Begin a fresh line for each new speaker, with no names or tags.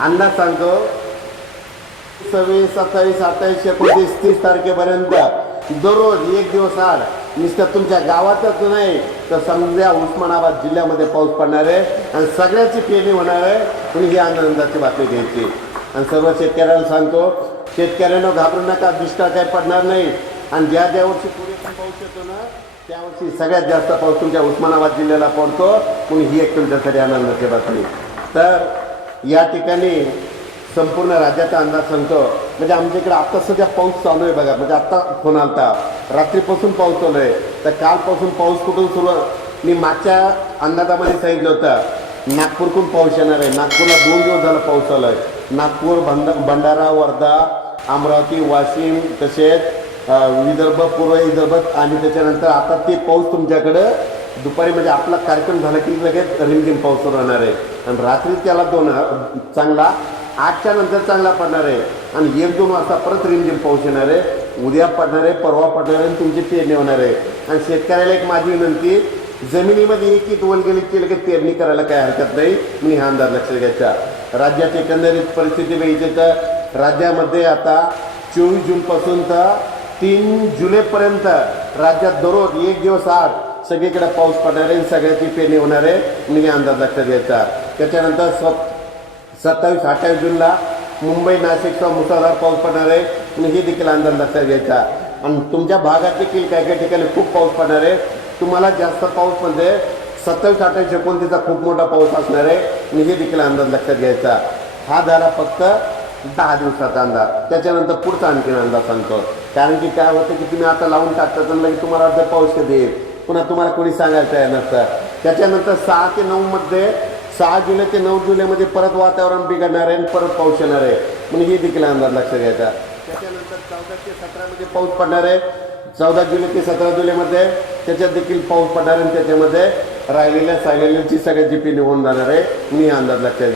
अंदाज सांगतो. सव्वीस सत्तावीस अठ्ठावीस एकोणतीस तीस तारखेपर्यंत दररोज एक दिवस आड नुसतं तुमच्या गावातच नाही तर समजा उस्मानाबाद जिल्ह्यामध्ये पाऊस पडणार आहे आणि सगळ्याची पेरणी होणार आहे. पण ही आनंदाची बातमी घ्यायची. आणि सर्व शेतकऱ्यांना सांगतो शेतकऱ्यांना घाबरू नका दुष्काळ काही पडणार नाही. आणि ज्या ज्या वर्षी पुरेसा पाऊस येतो ना त्या वर्षी सगळ्यात जास्त पाऊस तुमच्या उस्मानाबाद जिल्ह्याला पडतो. म्हणून ही एक तुमच्यासाठी आनंदाची बातमी. तर या ठिकाणी संपूर्ण राज्याचा अंदाज सांगतो. म्हणजे आमच्या इकडे आत्ता सध्या पाऊस चालू आहे बघा. म्हणजे आत्ता फोन आलता. रात्रीपासून पाऊस चालू आहे. तर कालपासून पाऊस कुठून सुरू मी मागच्या अंदाजामध्ये सांगितलं होतं. नागपूरकडून पाऊस येणार आहे. नागपूरला दोन दिवस झाला पाऊस चालू आहे. नागपूर भंड भंडारा वर्धा अमरावती वाशिम तसेच विदर्भ पूर्व विदर्भ आणि त्याच्यानंतर आता ते पाऊस तुमच्याकडं दुपारी म्हणजे आपला कार्यक्रम झाला की लगेच रिमझिम पाऊस राहणार आहे. आणि रात्री त्याला दोन चांगला आठच्या नंतर चांगला पडणार आहे. आणि एक दोन वाजता परत रिमझिम पाऊस येणार आहे. उद्या पडणार आहे परवा पडणार आहे आणि तुमची पेरणी होणार आहे. आणि शेतकऱ्याला एक माझी विनंती जमिनीमध्ये एक एक वलगेली केलं की पेरणी करायला काय हरकत नाही. मी हा अंदाज लक्षात घ्यायचा. राज्यात एकंदरीत परिस्थिती बघितली तर राज्यामध्ये आता चोवीस जूनपासून तर तीन जुलैपर्यंत राज्यात दररोज एक दिवस आठ सगळीकडे पाऊस पडणार आहे सगळ्याची पेरणी होणार आहे मी अंदाज लक्षात घ्यायचा त्याच्यानंतर स सत्तावीस अठ्ठावीस जूनला मुंबई नाशिकचा मुसळधार पाऊस पडणार आहे आणि हे देखील अंदाज लक्षात घ्यायचा आणि तुमच्या भागात देखील काही काही ठिकाणी खूप पाऊस पडणार. आहे तुम्हाला जास्त पाऊस म्हणजे सत्तावीस अठ्ठावीस एकोणतीसचा खूप मोठा पाऊस असणार आहे आणि हे देखील अंदाज लक्षात घ्यायचा हा झाला फक्त दहा दिवसाचा अंदाज. त्याच्यानंतर पुढचा आणखीन अंदाज सांगतो. कारण की काय होतं की तुम्ही आता लावून टाकता तर लगेच तुम्हाला अर्धा पाऊस कधी येईल? पुन्हा तुम्हाला कोणी सांगायचं तयार नसतं. त्याच्यानंतर सहा ते नऊमध्ये सहा जुलै ते नऊ जुलैमध्ये परत वातावरण बिघडणार आहे आणि परत पाऊस येणार आहे. म्हणून हे देखील अंदाज लक्षात घ्यायचा. त्याच्यानंतर चौदा ते सतरामध्ये पाऊस पडणार आहे. चौदा जुलै ते सतरा जुलैमध्ये त्याच्यात देखील पाऊस पडणार आहे आणि त्याच्यामध्ये राहिलेल्या सायलेल्यांची सगळ्याची पी निघून जाणार आहे. मी अंदाज लक्षात